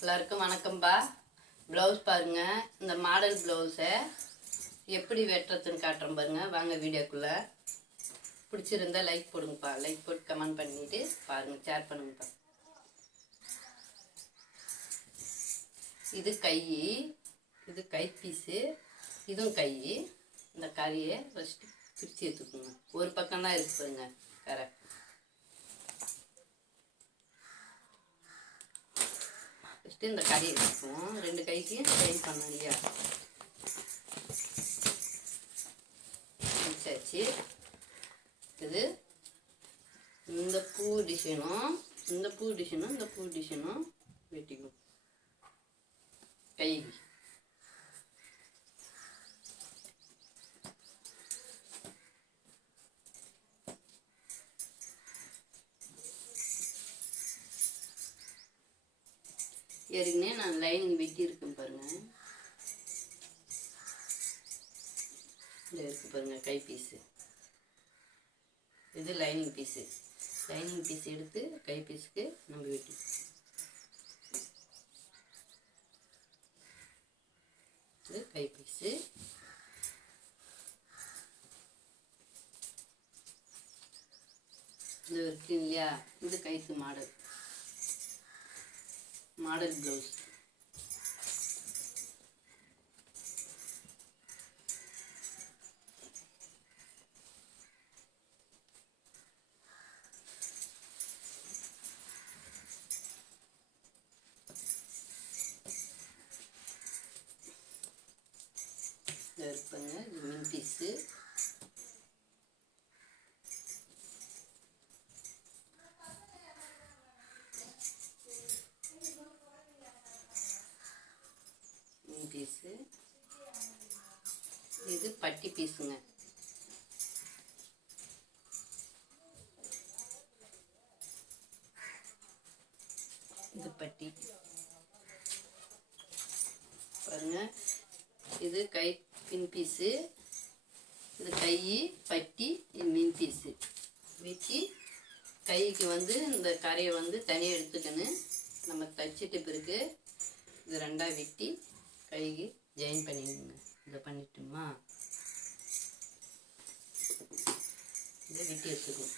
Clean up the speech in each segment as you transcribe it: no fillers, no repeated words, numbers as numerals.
எல்லாருக்கும் வணக்கம்பா. ப்ளவுஸ் பாருங்க. இந்த மாடல் ப்ளவுஸை எப்படி வெட்டுறதுன்னு காட்டுறோம் பாருங்க. வாங்க வீடியோக்குள்ள. பிடிச்சிருந்தா லைக் போடுங்கப்பா. லைக் போட்டு கமெண்ட் பண்ணிட்டு பாருங்க, ஷேர் பண்ணுங்கப்பா. இது கை பீஸு, இதுவும் கை. இந்த கறியை ஃபஸ்ட்டு பிரித்து எடுத்துக்கோங்க. ஒரு பக்கம் தான் இருக்கு பாருங்க கரை. ஃபஸ்ட்டு இந்த கறியை எடுத்துக்குவோம். ரெண்டு கைக்கும் ட்ரைன் பண்ணோம் இல்லையா, வச்சாச்சு. இது இந்த பூ டிசைனும் இந்த பூ டிசைனும் வெட்டிக்கும் கை. ஏற்கனவே நான் லைனிங் வெட்டி இருக்கேன் பாருங்க. இந்த இருக்கு பாருங்க கை பீஸு. இது லைனிங் பீஸு. லைனிங் பீஸ் எடுத்து கை பீஸுக்கு நம்ம வெட்டி. இது கை பீஸு. இது இருக்கு இல்லையா, இது கைக்கு மாடல் ப்ளவுஸ். இருப்பாங்க. இது மின் பீஸு. பீஸு. இது பட்டி பீஸுங்க. இது பட்டி பாருங்க. இது கை பின் பீஸு. இது கை பட்டி மீன் பீஸு வச்சு கைக்கு இந்த கரையை தனியாக எடுத்துக்கணும். நம்ம தச்சுட்டு பிறகு இது ரெண்டாக வெட்டி கைக்கு ஜாயின் பண்ணிடுங்க. இதை பண்ணிட்டுமா இதை வெட்டி எடுத்துக்கணும்.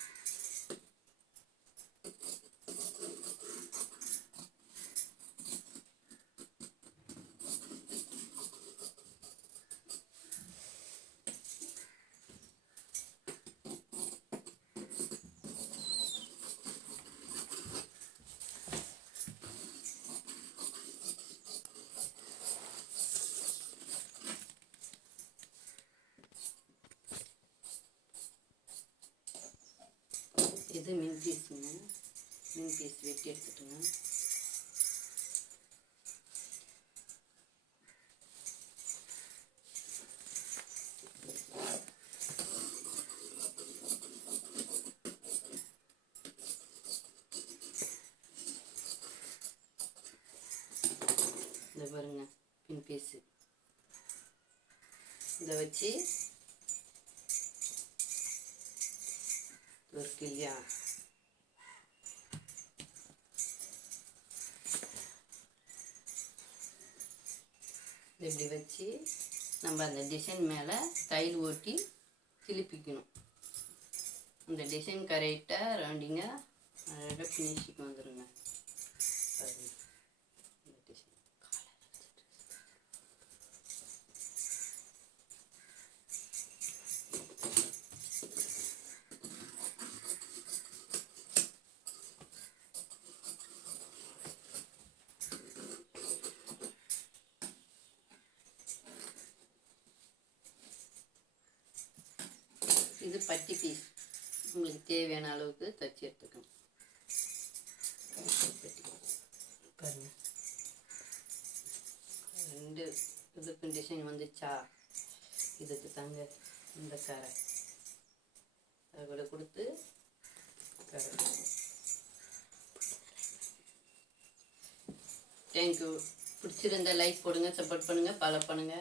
இது மின் பீஸுங்க. மின் பீஸ் வெட்டி எடுத்துட்டுங்க. இதை பாருங்க பின் பீஸு. இதை வச்சு இருக்கு இல்லையா, இப்படி வச்சு நம்ம அந்த டிசைன் மேலே தையல் ஓட்டி திருப்பிக்கணும். அந்த டிசைன் கரெக்டாக ரவுண்டிங்காக அழகாக ஃபினிஷிங் வந்துடுங்க. இது பட்டி பீஸ். உங்களுக்கு தேவையான அளவுக்கு தச்சு எடுத்துக்கணும். பாருங்க, ரெண்டு இதுக்கு டிசைன் வந்துச்சா. இதுக்கு தாங்க இந்த கரை அதை கொடுத்து கரை. தேங்க்யூ. பிடிச்சிருந்தா லைக் போடுங்க, சப்போர்ட் பண்ணுங்க, ஃபாலோ பண்ணுங்க.